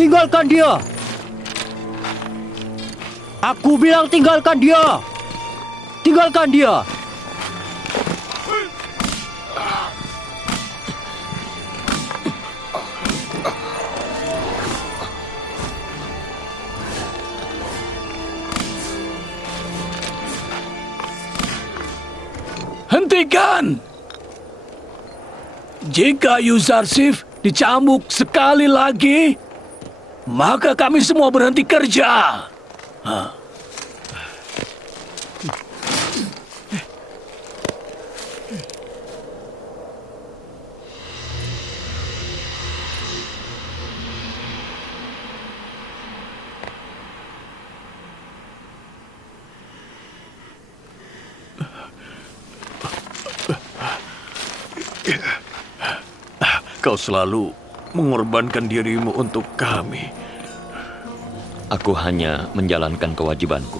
Tinggalkan dia! Aku bilang tinggalkan dia! Tinggalkan dia! Hentikan! Jika Yuzarsif dicambuk sekali lagi, maka kami semua berhenti kerja. Kau selalu mengorbankan dirimu untuk kami. Aku hanya menjalankan kewajibanku.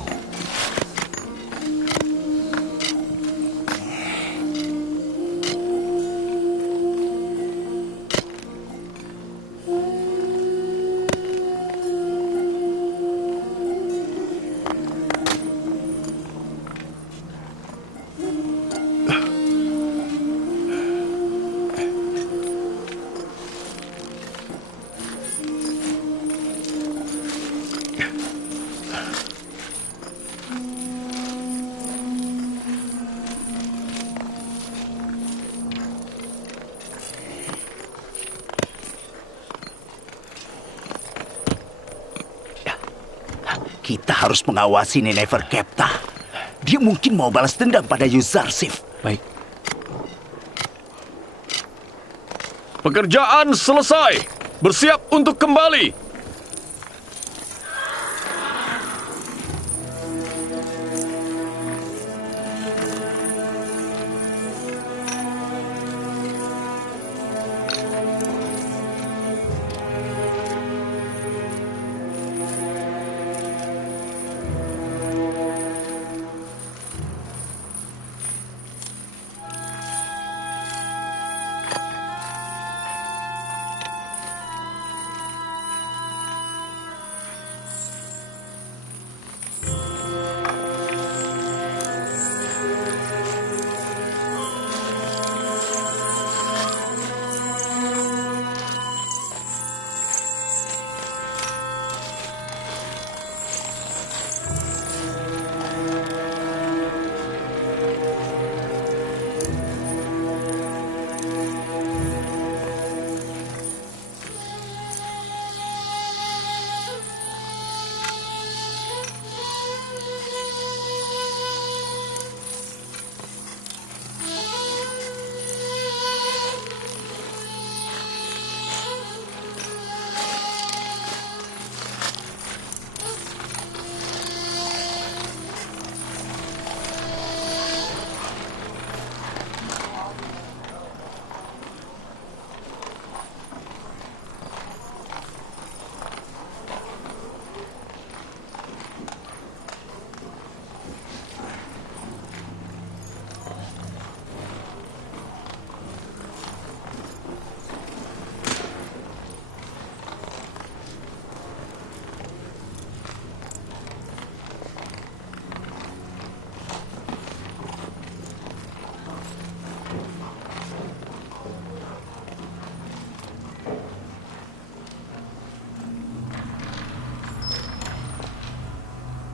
Kita harus mengawasi Neferkeptah. Dia mungkin mau balas dendam pada Yuzarsif. Baik. Pekerjaan selesai. Bersiap untuk kembali.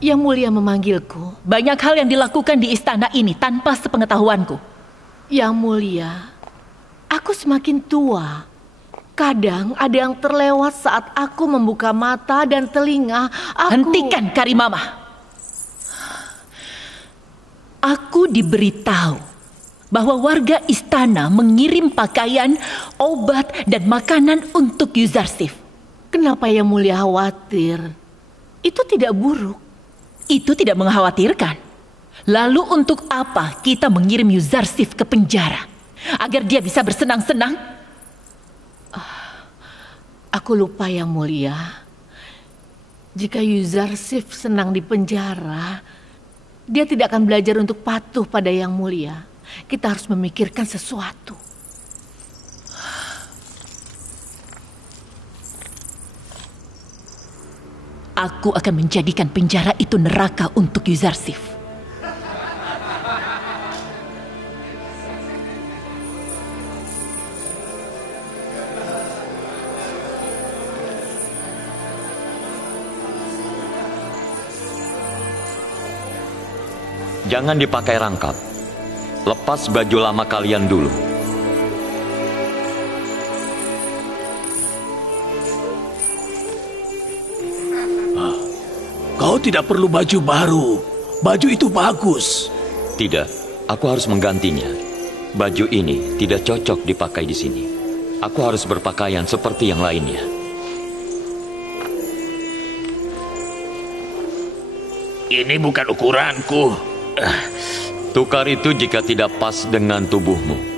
Yang Mulia memanggilku. Banyak hal yang dilakukan di istana ini tanpa sepengetahuanku. Yang Mulia, aku semakin tua. Kadang ada yang terlewat saat aku membuka mata dan telinga. Hentikan, Karimamah. Aku diberitahu bahwa warga istana mengirim pakaian, obat, dan makanan untuk Yuzarsif. Kenapa Yang Mulia khawatir? Itu tidak buruk. Itu tidak mengkhawatirkan. Lalu untuk apa kita mengirim Yuzarsif ke penjara? Agar dia bisa bersenang-senang? Aku lupa Yang Mulia. Jika Yuzarsif senang di penjara, dia tidak akan belajar untuk patuh pada Yang Mulia. Kita harus memikirkan sesuatu. Aku akan menjadikan penjara itu neraka untuk Yuzarsif. Jangan dipakai rangkap. Lepas baju lama kalian dulu. Kau tidak perlu baju baru. Baju itu bagus. Tidak, aku harus menggantinya. Baju ini tidak cocok dipakai di sini. Aku harus berpakaian seperti yang lainnya. Ini bukan ukuranku. Tukar itu jika tidak pas dengan tubuhmu.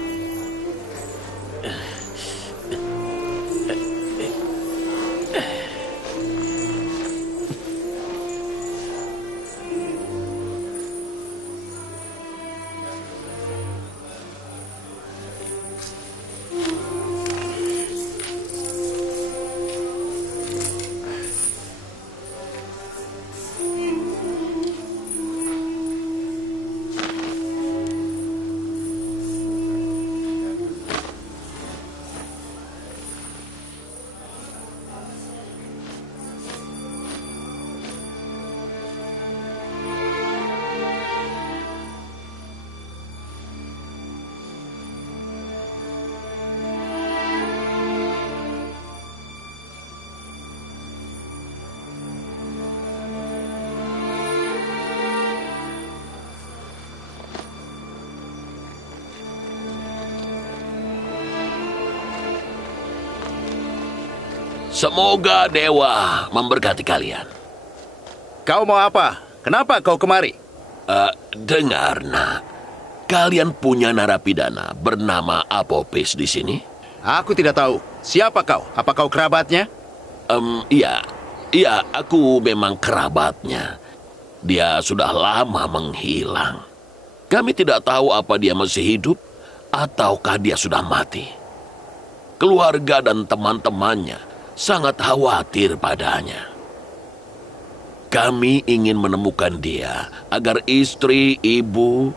Semoga dewa memberkati kalian. Kau mau apa? Kenapa kau kemari? Dengar, nak. Kalian punya narapidana bernama Apopis di sini? Aku tidak tahu. Siapa kau? Apa kau kerabatnya? Iya, aku memang kerabatnya. Dia sudah lama menghilang. Kami tidak tahu apa dia masih hidup ataukah dia sudah mati. Keluarga dan teman-temannya sangat khawatir padanya. Kami ingin menemukan dia agar istri, ibu,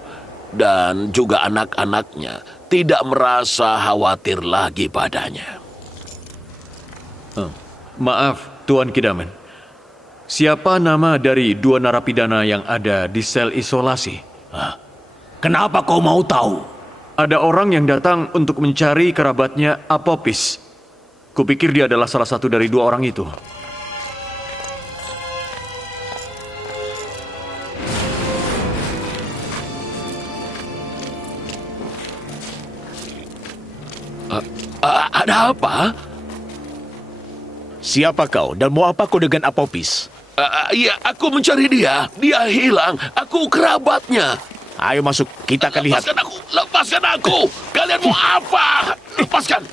dan juga anak-anaknya tidak merasa khawatir lagi padanya. Maaf, Tuan Kidamen. Siapa nama dari dua narapidana yang ada di sel isolasi? Kenapa kau mau tahu? Ada orang yang datang untuk mencari kerabatnya Apopis. Kupikir dia adalah salah satu dari dua orang itu. Ada apa? Siapa kau dan mau apa kau dengan Apopis? Iya, aku mencari dia. Dia hilang. Aku kerabatnya. Ayo masuk, kita akan lihat. Lepaskan aku! Lepaskan aku! Kalian mau apa? Lepaskan!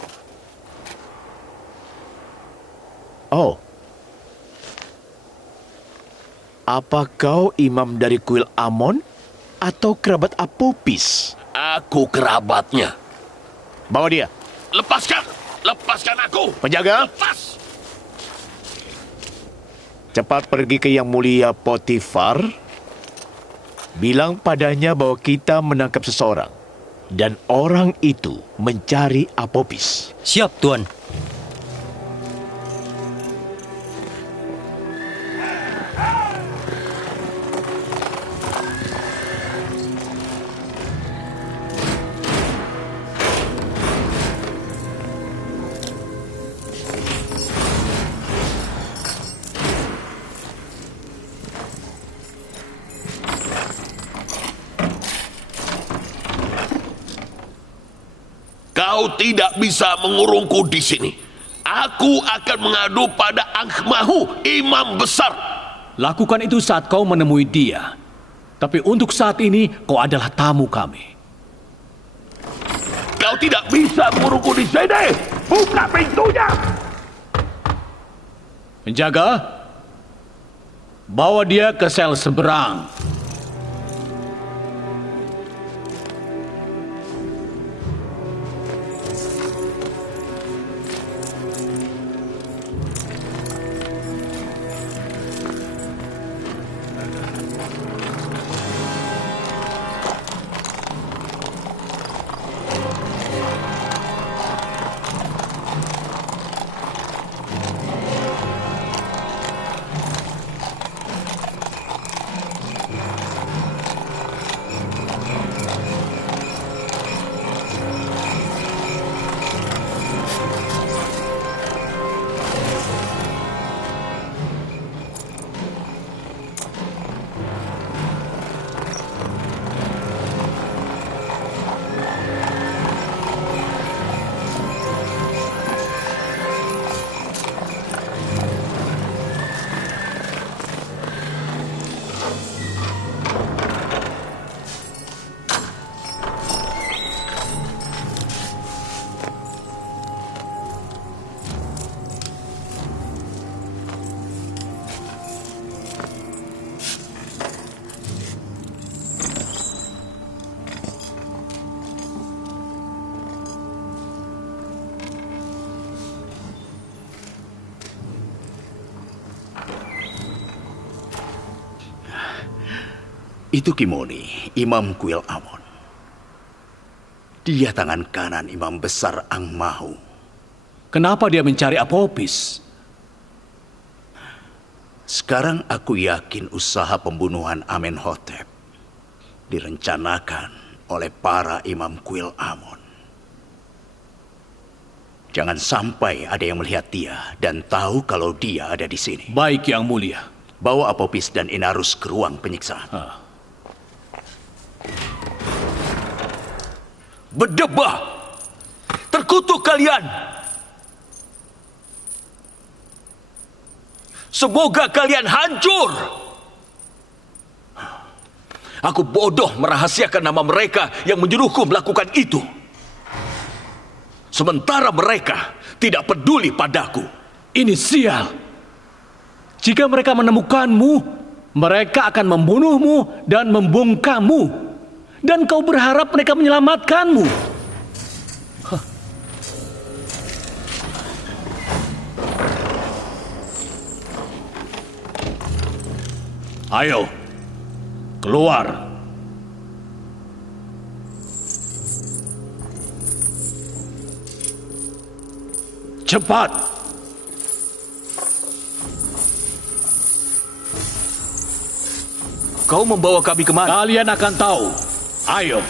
Oh. Apa kau imam dari kuil Amon atau kerabat Apopis? Aku kerabatnya. Bawa dia. Lepaskan! Lepaskan aku! Penjaga, Lepas! cepat pergi ke Yang Mulia Potifar. Bilang padanya bahwa kita menangkap seseorang. Dan orang itu mencari Apopis. Siap, Tuan. Kau tidak bisa mengurungku di sini. Aku akan mengadu pada Angmahu, imam besar. Lakukan itu saat kau menemui dia. Tapi untuk saat ini, kau adalah tamu kami. Kau tidak bisa mengurungku di sini. Buka pintunya. Penjaga, bawa dia ke sel seberang. Itu Kimoni, Imam Kuil Amon. Dia tangan kanan Imam Besar Angmahu. Kenapa dia mencari Apopis? Sekarang aku yakin usaha pembunuhan Amenhotep direncanakan oleh para Imam Kuil Amon. Jangan sampai ada yang melihat dia dan tahu kalau dia ada di sini. Baik, Yang Mulia. Bawa Apopis dan Inarus ke ruang penyiksaan. Berdebah! Terkutuk kalian! Semoga kalian hancur! Aku bodoh merahasiakan nama mereka yang menyuruhku melakukan itu. Sementara mereka tidak peduli padaku. Ini sial. Jika mereka menemukanmu, mereka akan membunuhmu dan membungkammu. Dan kau berharap mereka menyelamatkanmu. Ayo, keluar. Cepat. Kau membawa kami kemana? Kalian akan tahu. Ayo.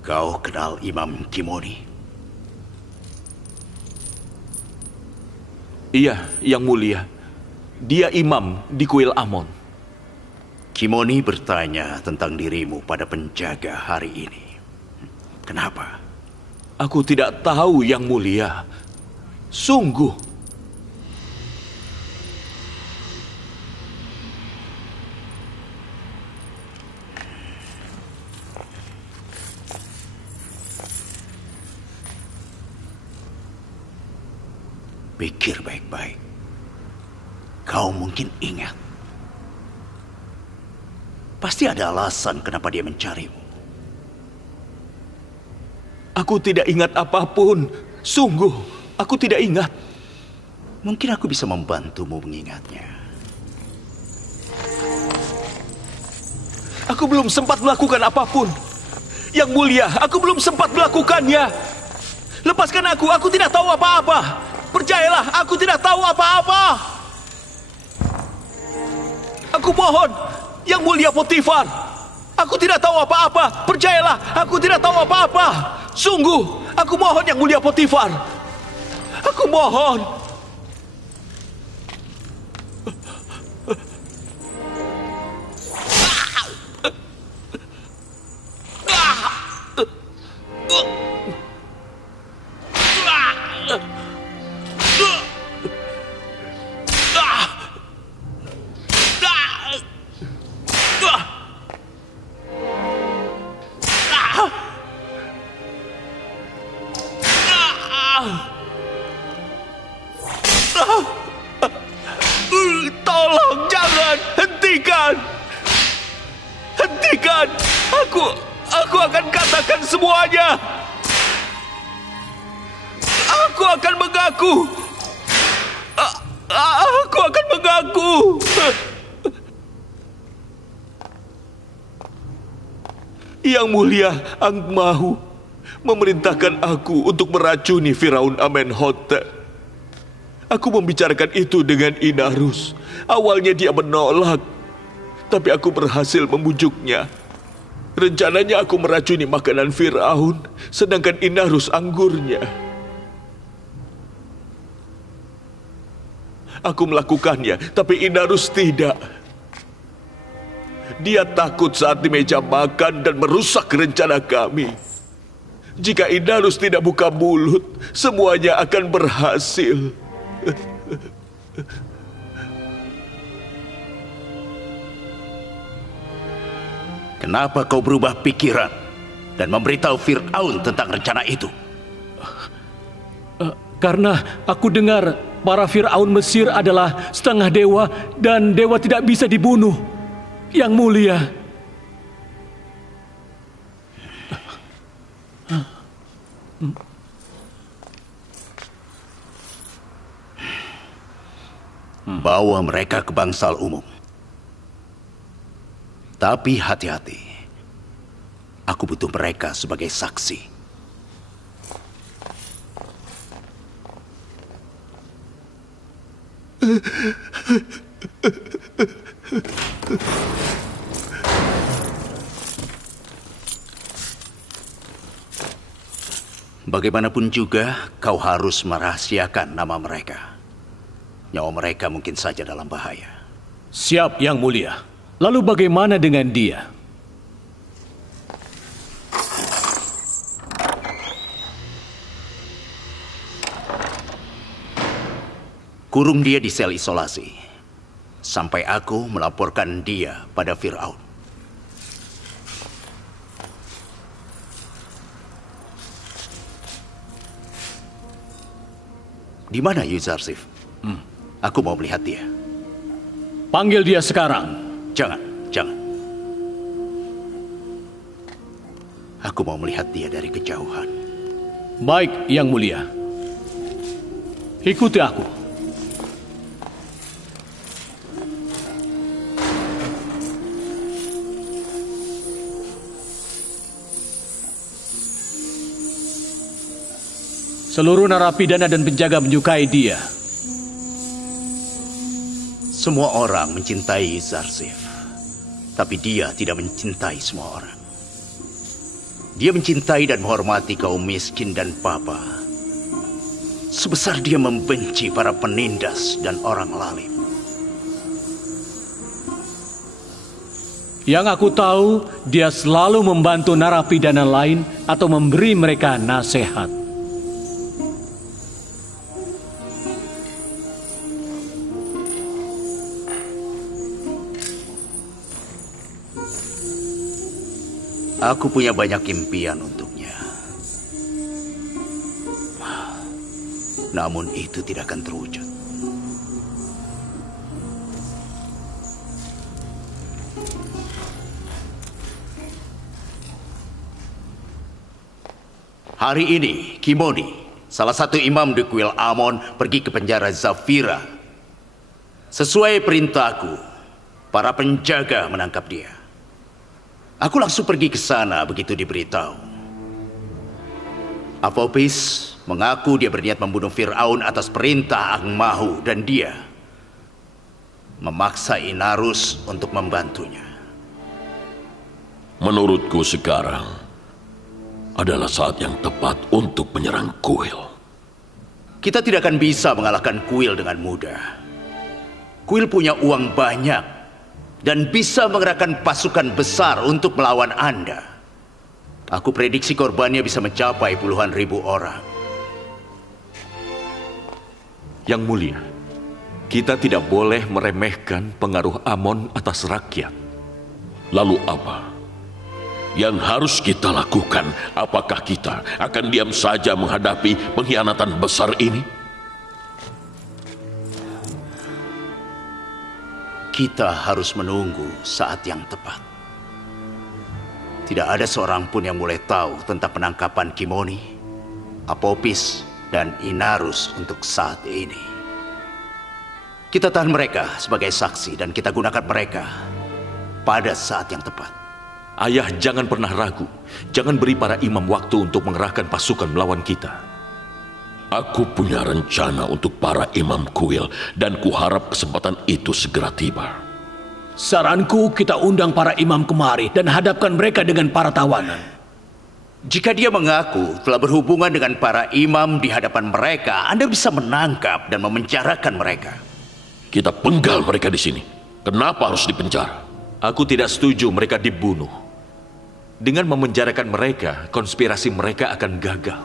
Kau kenal Imam Kimoni? Iya, Yang Mulia. Dia imam di Kuil Amon. Kimoni bertanya tentang dirimu pada penjaga hari ini. Kenapa? Aku tidak tahu, Yang Mulia. Sungguh. Pikir baik-baik. Kau mungkin ingat. Pasti ada alasan kenapa dia mencarimu. Aku tidak ingat apapun. Sungguh, aku tidak ingat. Mungkin aku bisa membantumu mengingatnya. Aku belum sempat melakukan apapun. Yang mulia, aku belum sempat melakukannya. Lepaskan aku tidak tahu apa-apa. Percayalah, aku tidak tahu apa-apa. Aku mohon, Yang Mulia Potifar. Aku tidak tahu apa-apa. Percayalah, aku tidak tahu apa-apa. Sungguh, aku mohon Yang Mulia Potifar. Aku mohon. Tolong, jangan, hentikan. Hentikan. Aku akan katakan semuanya. Aku akan mengaku. Aku akan mengaku. Yang Mulia Angmahu memerintahkan aku untuk meracuni Firaun Amenhotep. Aku membicarakan itu dengan Inarus. Awalnya dia menolak, tapi aku berhasil membujuknya. Rencananya aku meracuni makanan Firaun, sedangkan Inarus anggurnya. Aku melakukannya, tapi Inarus tidak. Dia takut saat di meja makan dan merusak rencana kami. Jika Inarus tidak buka mulut, semuanya akan berhasil. Kenapa kau berubah pikiran dan memberitahu Fir'aun tentang rencana itu? Karena aku dengar para Fir'aun Mesir adalah setengah dewa dan dewa tidak bisa dibunuh. Yang Mulia. Bawa mereka ke bangsal umum. Tapi hati-hati. Aku butuh mereka sebagai saksi. Bagaimanapun juga, kau harus merahasiakan nama mereka. Nyawa mereka mungkin saja dalam bahaya. Siap, Yang Mulia. Lalu bagaimana dengan dia? Kurung dia di sel isolasi. Sampai aku melaporkan dia pada Fir'aun. Di mana Yuzarsif? Aku mau melihat dia. Panggil dia sekarang. Jangan. Aku mau melihat dia dari kejauhan. Baik, Yang Mulia. Ikuti aku. Seluruh narapidana dan penjaga menyukai dia. Semua orang mencintai Yuzarsif. Tapi dia tidak mencintai semua orang. Dia mencintai dan menghormati kaum miskin dan papa. Sebesar dia membenci para penindas dan orang lalim. Yang aku tahu, dia selalu membantu narapidana lain atau memberi mereka nasihat. Aku punya banyak impian untuknya. Namun itu tidak akan terwujud. Hari ini, Kimoni, salah satu imam di kuil Amon, pergi ke penjara Zafira. Sesuai perintahku, para penjaga menangkap dia. Aku langsung pergi ke sana begitu diberitahu. Apophis mengaku dia berniat membunuh Fir'aun atas perintah Ang Mahu dan dia memaksa Inarus untuk membantunya. Menurutku sekarang adalah saat yang tepat untuk menyerang Kuil. Kita tidak akan bisa mengalahkan Kuil dengan mudah. Kuil punya uang banyak dan bisa mengerahkan pasukan besar untuk melawan Anda. Aku prediksi korbannya bisa mencapai puluhan ribu orang. Yang mulia, kita tidak boleh meremehkan pengaruh Amon atas rakyat. Lalu apa yang harus kita lakukan? Apakah kita akan diam saja menghadapi pengkhianatan besar ini? Kita harus menunggu saat yang tepat. Tidak ada seorang pun yang mulai tahu tentang penangkapan Kimoni, Apophis, dan Inarus untuk saat ini. Kita tahan mereka sebagai saksi dan kita gunakan mereka pada saat yang tepat. Ayah, jangan pernah ragu. Jangan beri para imam waktu untuk mengerahkan pasukan melawan kita. Aku punya rencana untuk para imam Kuil dan kuharap kesempatan itu segera tiba. Saranku kita undang para imam kemari dan hadapkan mereka dengan para tawanan. Jika dia mengaku telah berhubungan dengan para imam di hadapan mereka, Anda bisa menangkap dan memenjarakan mereka. Kita penggal mereka di sini. Kenapa harus dipenjara? Aku tidak setuju mereka dibunuh. Dengan memenjarakan mereka, konspirasi mereka akan gagal.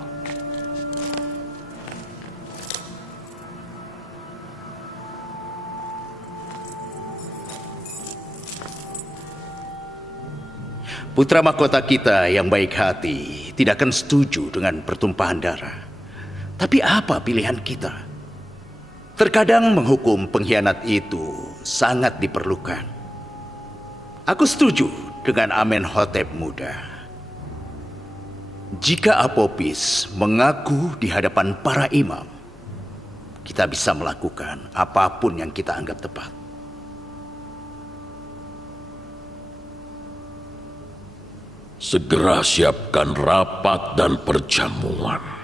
Putra mahkota kita yang baik hati tidak akan setuju dengan pertumpahan darah. Tapi apa pilihan kita? Terkadang menghukum pengkhianat itu sangat diperlukan. Aku setuju dengan Amenhotep muda. Jika Apophis mengaku di hadapan para imam, kita bisa melakukan apapun yang kita anggap tepat. Segera siapkan rapat dan perjamuan.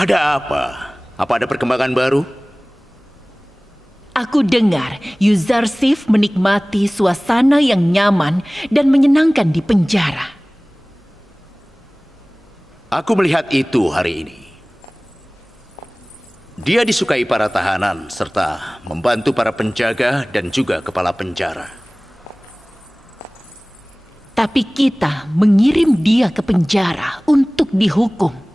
Ada apa? Apa ada perkembangan baru? Aku dengar Yuzarsif menikmati suasana yang nyaman dan menyenangkan di penjara. Aku melihat itu hari ini. Dia disukai para tahanan serta membantu para penjaga dan juga kepala penjara. Tapi kita mengirim dia ke penjara untuk dihukum.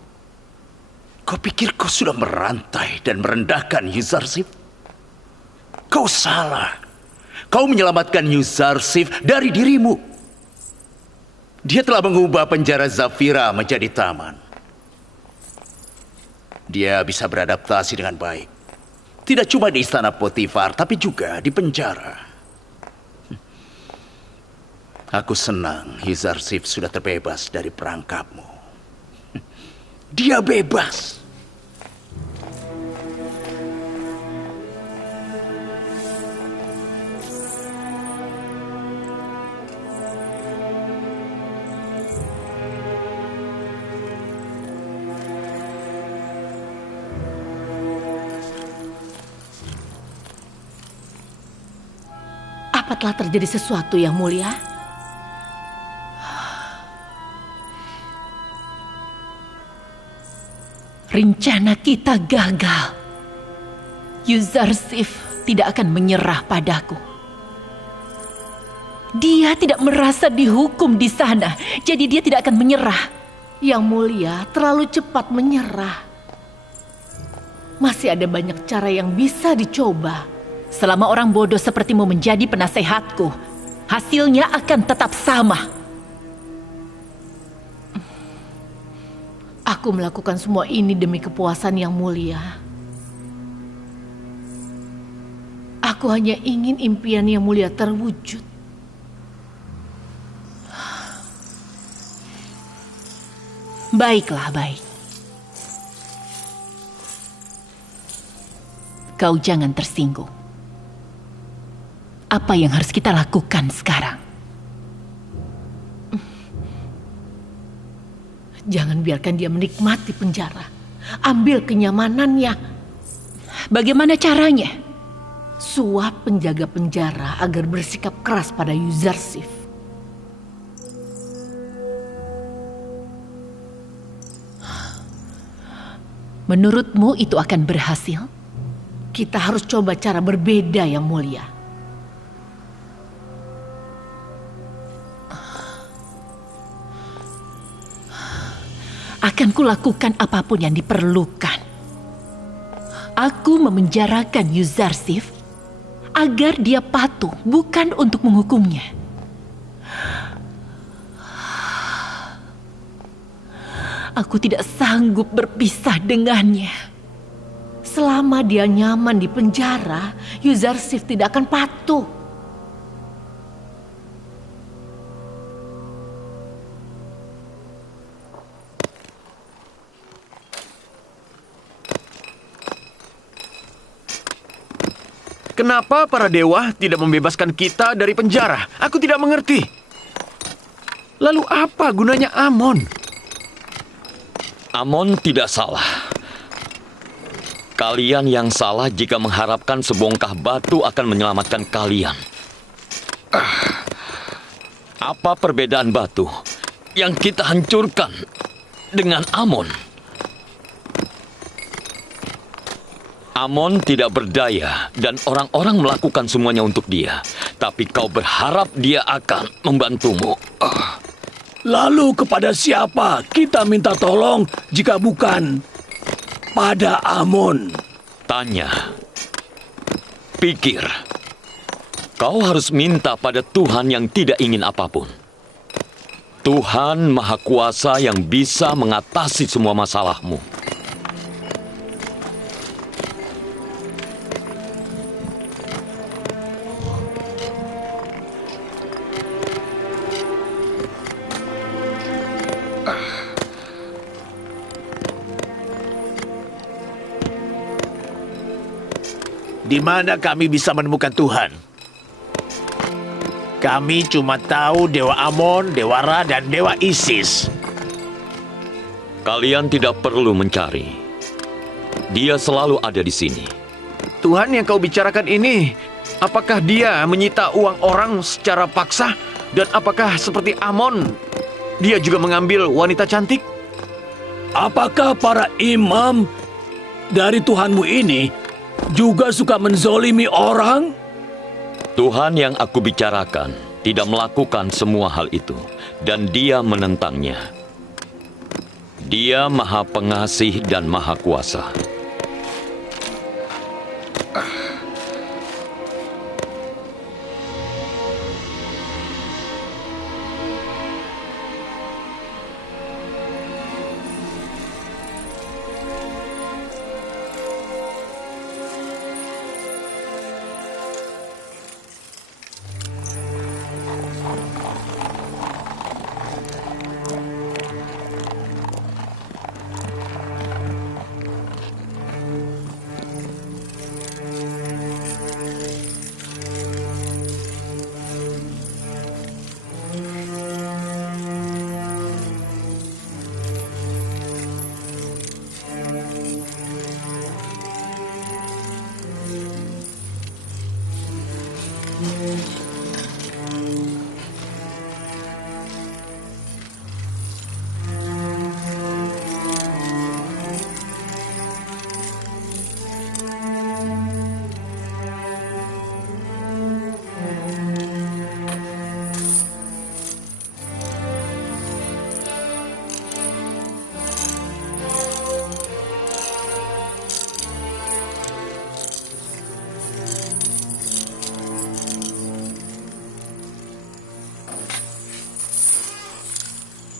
Kau pikir kau sudah merantai dan merendahkan Yuzarsif? Kau salah. Kau menyelamatkan Yuzarsif dari dirimu. Dia telah mengubah penjara Zafira menjadi taman. Dia bisa beradaptasi dengan baik. Tidak cuma di istana Potifar, tapi juga di penjara. Aku senang Yuzarsif sudah terbebas dari perangkapmu. Dia bebas. Apa telah terjadi sesuatu yang mulia? Rencana kita gagal. Yuzarsif tidak akan menyerah padaku. Dia tidak merasa dihukum di sana, jadi dia tidak akan menyerah. Yang Mulia terlalu cepat menyerah. Masih ada banyak cara yang bisa dicoba. Selama orang bodoh sepertimu menjadi penasehatku, hasilnya akan tetap sama. Aku melakukan semua ini demi kepuasan Yang Mulia. Aku hanya ingin impian Yang Mulia terwujud. Baiklah, baik. Kau jangan tersinggung. Apa yang harus kita lakukan sekarang? Jangan biarkan dia menikmati penjara. Ambil kenyamanannya. Bagaimana caranya? Suap penjaga penjara agar bersikap keras pada Yuzarsif. Menurutmu itu akan berhasil? Kita harus coba cara berbeda, Yang Mulia. Akan kulakukan apapun yang diperlukan. Aku memenjarakan Yuzarsif agar dia patuh, bukan untuk menghukumnya. Aku tidak sanggup berpisah dengannya. Selama dia nyaman di penjara, Yuzarsif tidak akan patuh. Kenapa para dewa tidak membebaskan kita dari penjara? Aku tidak mengerti. Lalu apa gunanya Amon? Amon tidak salah. Kalian yang salah jika mengharapkan sebongkah batu akan menyelamatkan kalian. Apa perbedaan batu yang kita hancurkan dengan Amon? Amon tidak berdaya dan orang-orang melakukan semuanya untuk dia. Tapi kau berharap dia akan membantumu. Lalu kepada siapa kita minta tolong jika bukan pada Amon? Tanya. Pikir. Kau harus minta pada Tuhan yang tidak ingin apapun. Tuhan Maha Kuasa yang bisa mengatasi semua masalahmu. Di mana kami bisa menemukan Tuhan? Kami cuma tahu Dewa Amon, Dewa Ra, dan Dewa Isis. Kalian tidak perlu mencari. Dia selalu ada di sini. Tuhan yang kau bicarakan ini, apakah dia menyita uang orang secara paksa? Dan apakah seperti Amon, dia juga mengambil wanita cantik? Apakah para imam dari Tuhanmu ini juga suka menzolimi orang? Tuhan yang aku bicarakan tidak melakukan semua hal itu, dan dia menentangnya. Dia Maha Pengasih dan Maha Kuasa.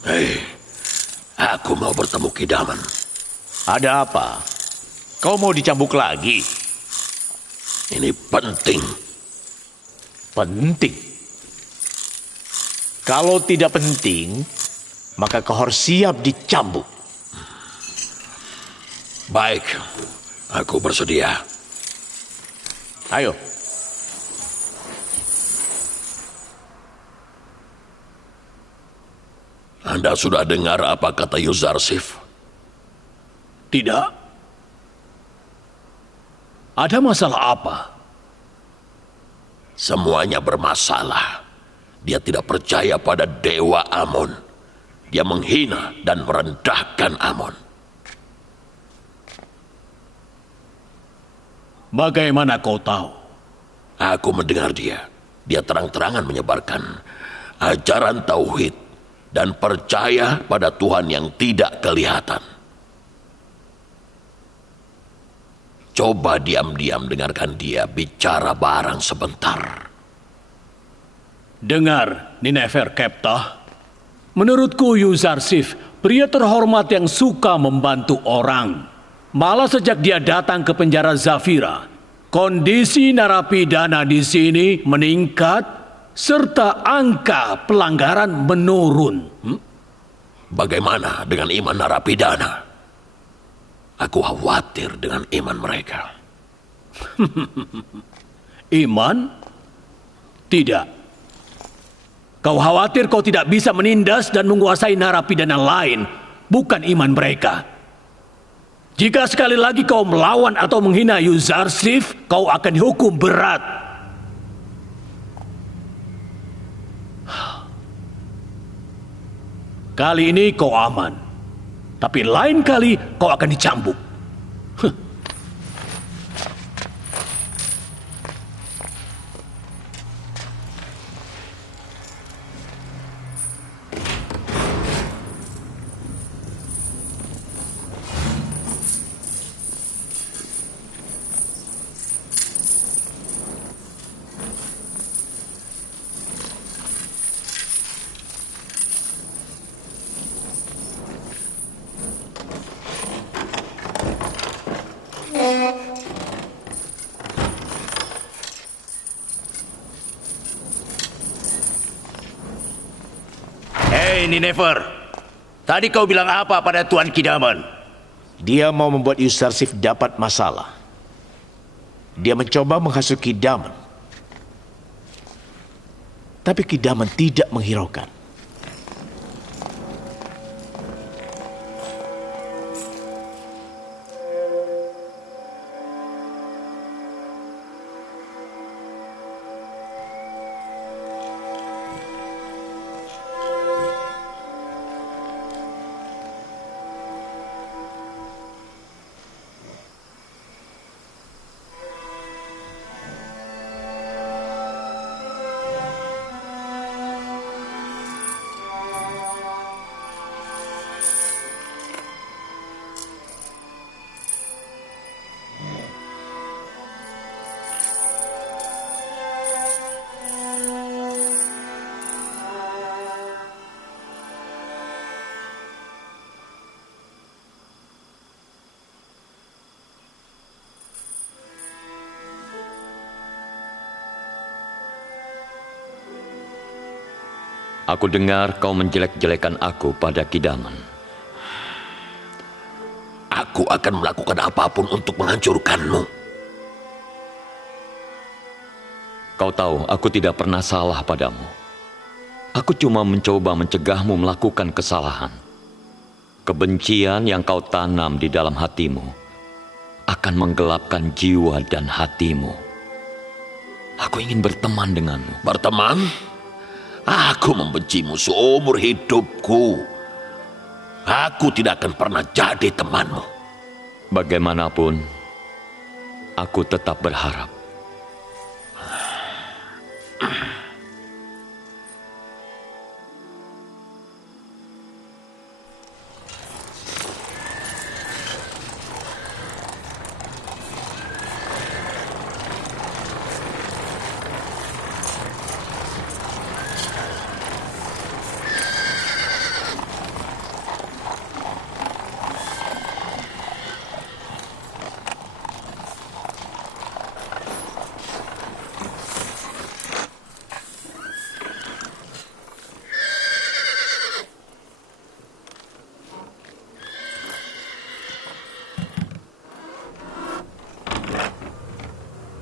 Hei, aku mau bertemu Kidaman. Ada apa? Kau mau dicambuk lagi? Ini penting. Penting? Kalau tidak penting, maka kau harus siap dicambuk. Baik, aku bersedia. Ayo. Anda sudah dengar apa kata Yuzarsif? Tidak. Ada masalah apa? Semuanya bermasalah. Dia tidak percaya pada Dewa Amon. Dia menghina dan merendahkan Amon. Bagaimana kau tahu? Aku mendengar dia. Dia terang-terangan menyebarkan ajaran tauhid dan percaya pada Tuhan yang tidak kelihatan. Coba diam-diam dengarkan dia bicara barang sebentar. Dengar, Ninefer Keptah. Menurutku Yuzarsif, pria terhormat yang suka membantu orang. Malah sejak dia datang ke penjara Zafira, kondisi narapidana di sini meningkat serta angka pelanggaran menurun. Bagaimana dengan iman narapidana? Aku khawatir dengan iman mereka. Iman? Tidak. Kau khawatir kau tidak bisa menindas dan menguasai narapidana lain, bukan iman mereka. Jika sekali lagi kau melawan atau menghina Yuzarsif, kau akan dihukum berat. Kali ini kau aman, tapi lain kali kau akan dicambuk. Hei Ninefer, tadi kau bilang apa pada Tuan Kidaman? Dia mau membuat Yuzarsif dapat masalah. Dia mencoba menghasut Kidaman. Tapi Kidaman tidak menghiraukan. Aku dengar kau menjelek-jelekan aku pada Kidaman. Aku akan melakukan apapun untuk menghancurkanmu. Kau tahu, aku tidak pernah salah padamu. Aku cuma mencoba mencegahmu melakukan kesalahan. Kebencian yang kau tanam di dalam hatimu akan menggelapkan jiwa dan hatimu. Aku ingin berteman denganmu. Berteman? Aku membencimu seumur hidupku. Aku tidak akan pernah jadi temanmu. Bagaimanapun, aku tetap berharap.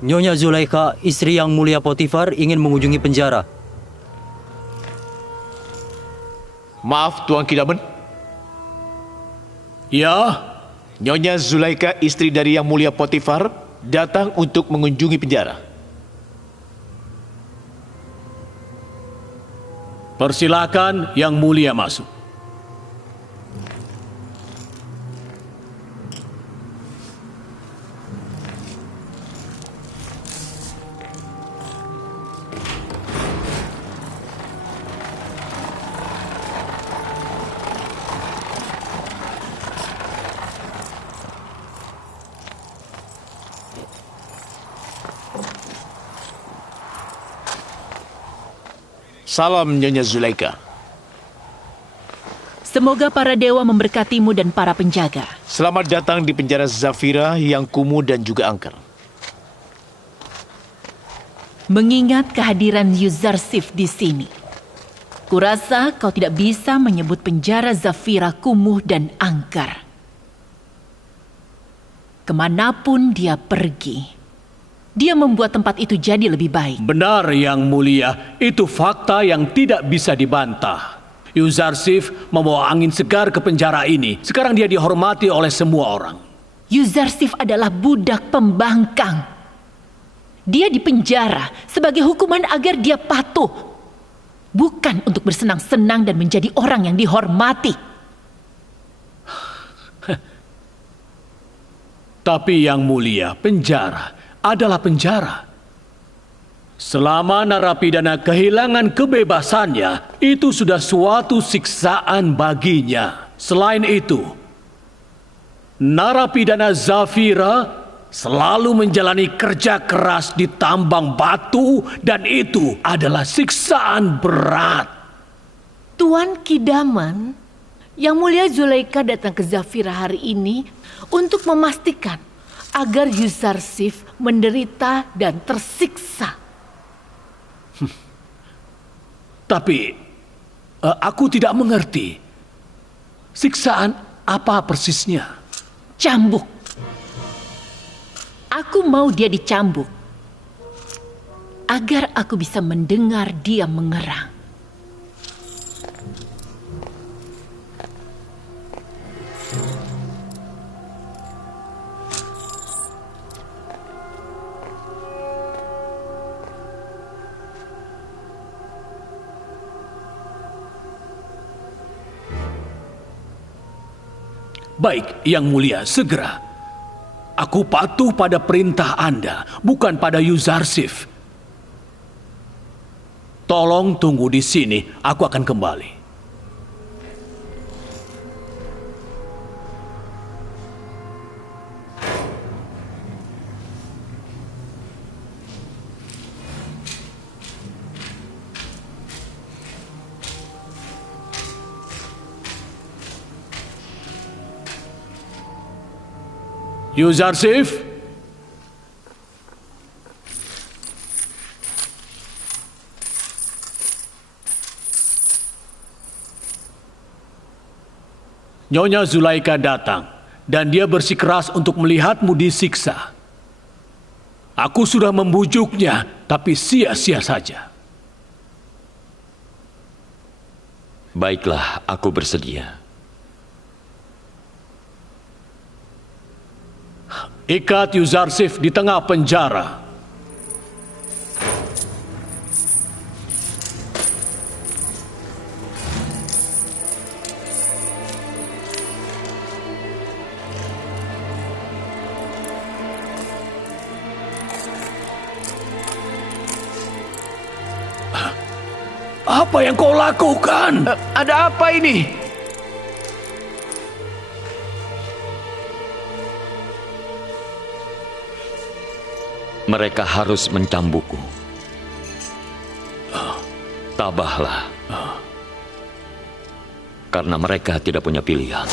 Nyonya Zulaikha, istri Yang Mulia Potifar, ingin mengunjungi penjara. Maaf, Tuan Kidaman. Ya, Nyonya Zulaikha, istri dari Yang Mulia Potifar, datang untuk mengunjungi penjara. persilakan Yang Mulia masuk. Salam, Nyonya Zulaikha. Semoga para dewa memberkatimu dan para penjaga. Selamat datang di penjara Zafira yang kumuh dan juga angker. Mengingat kehadiran Yuzarsif di sini, kurasa kau tidak bisa menyebut penjara Zafira kumuh dan angker. Kemanapun dia pergi, dia membuat tempat itu jadi lebih baik. Benar, Yang Mulia. Itu fakta yang tidak bisa dibantah. Yuzarsif membawa angin segar ke penjara ini. Sekarang dia dihormati oleh semua orang. Yuzarsif adalah budak pembangkang. Dia dipenjara sebagai hukuman agar dia patuh, bukan untuk bersenang-senang dan menjadi orang yang dihormati. Tapi Yang Mulia, penjara adalah penjara. Selama narapidana kehilangan kebebasannya, itu sudah suatu siksaan baginya. Selain itu, narapidana Zafira selalu menjalani kerja keras di tambang batu dan itu adalah siksaan berat. Tuan Kidaman, Yang Mulia Zulaikha datang ke Zafira hari ini untuk memastikan agar Yuzarsif menderita dan tersiksa. Tapi aku tidak mengerti. Siksaan apa persisnya? Cambuk. Aku mau dia dicambuk agar aku bisa mendengar dia mengerang. Baik, Yang Mulia, segera. Aku patuh pada perintah Anda, bukan pada Yuzarsif. Tolong tunggu di sini, aku akan kembali. Yuzarsif? Nyonya Zulaikha datang dan dia bersikeras untuk melihatmu disiksa. Aku sudah membujuknya, tapi sia-sia saja. Baiklah, aku bersedia. Ikat Yuzarsif di tengah penjara. Apa yang kau lakukan? Ada apa ini? Mereka harus mencambukku. Tabahlah. Karena mereka tidak punya pilihan.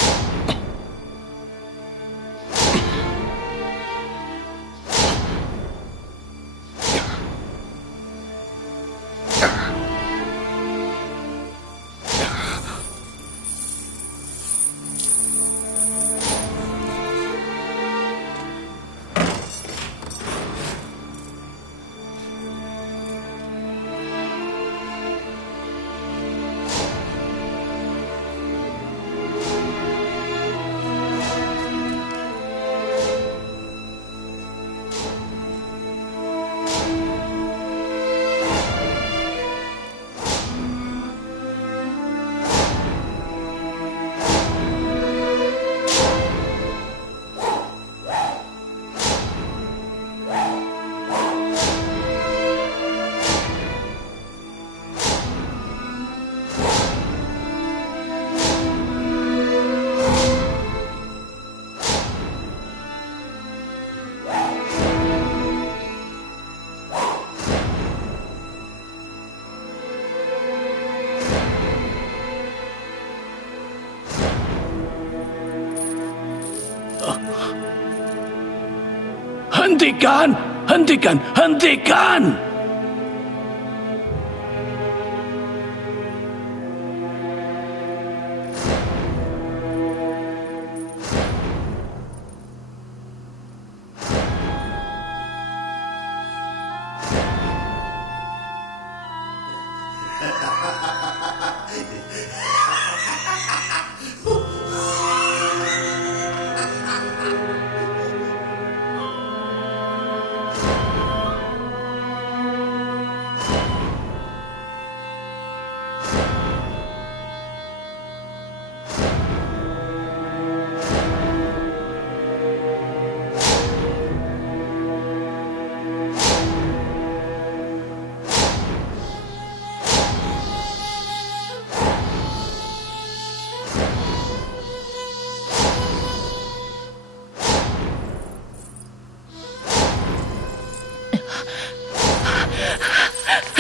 Hentikan! Hentikan! Hentikan!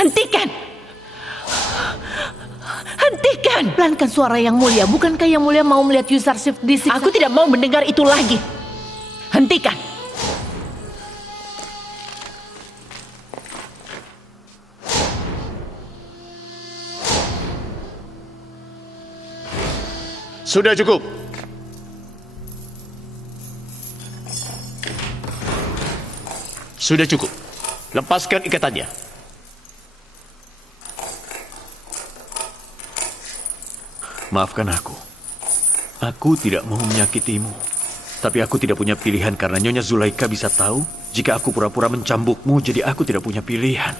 Hentikan! Hentikan! Pelankan suara Yang Mulia. Bukankah Yang Mulia mau melihat Yuzarsif disiksa? Aku tidak mau mendengar itu lagi. Hentikan! Sudah cukup. Sudah cukup. Lepaskan ikatannya. Maafkan aku. Aku tidak mau menyakitimu. Tapi aku tidak punya pilihan karena Nyonya Zulaika bisa tahu jika aku pura-pura mencambukmu, jadi aku tidak punya pilihan.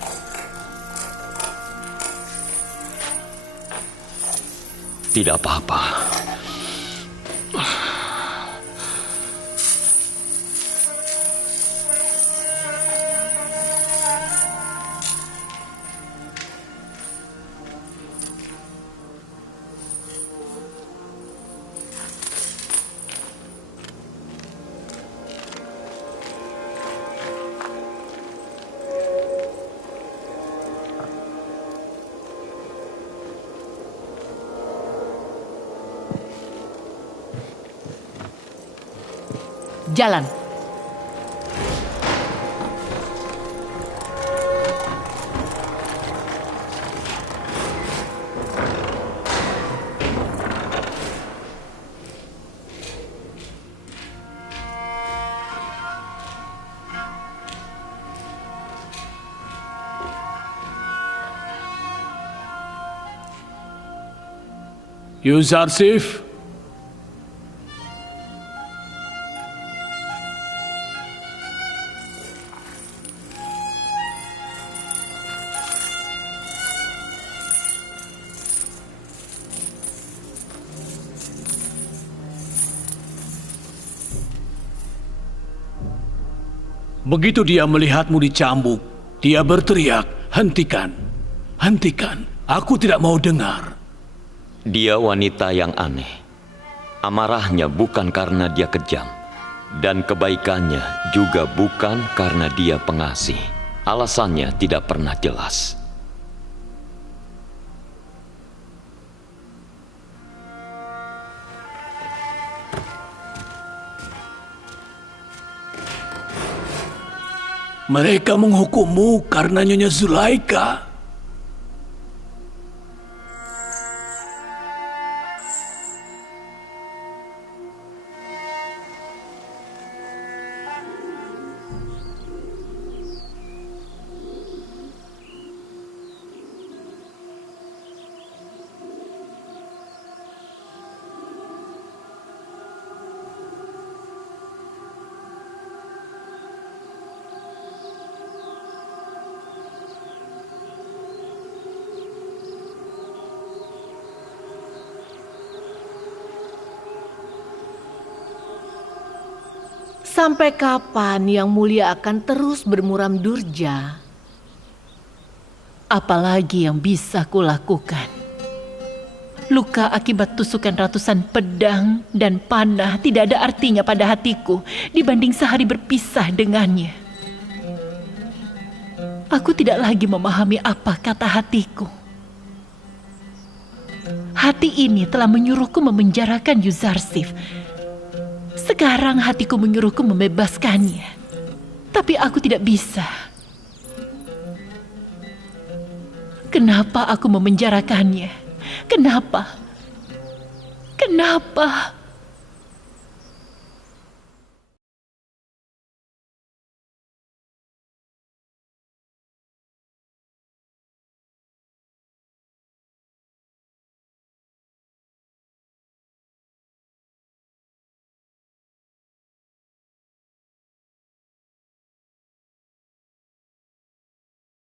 Tidak apa-apa. Jalan. Yuzarsif, begitu dia melihatmu dicambuk, dia berteriak, "Hentikan! Hentikan! Aku tidak mau dengar." Dia wanita yang aneh. Amarahnya bukan karena dia kejam, dan kebaikannya juga bukan karena dia pengasih. Alasannya tidak pernah jelas. Mereka menghukummu karena Nyonya Zulaika. Sampai kapan Yang Mulia akan terus bermuram durja? Apalagi yang bisa kulakukan? Luka akibat tusukan ratusan pedang dan panah tidak ada artinya pada hatiku dibanding sehari berpisah dengannya. Aku tidak lagi memahami apa kata hatiku. Hati ini telah menyuruhku memenjarakan Yuzarsif. Sekarang hatiku menyuruhku membebaskannya. Tapi aku tidak bisa. Kenapa aku memenjarakannya? Kenapa? Kenapa?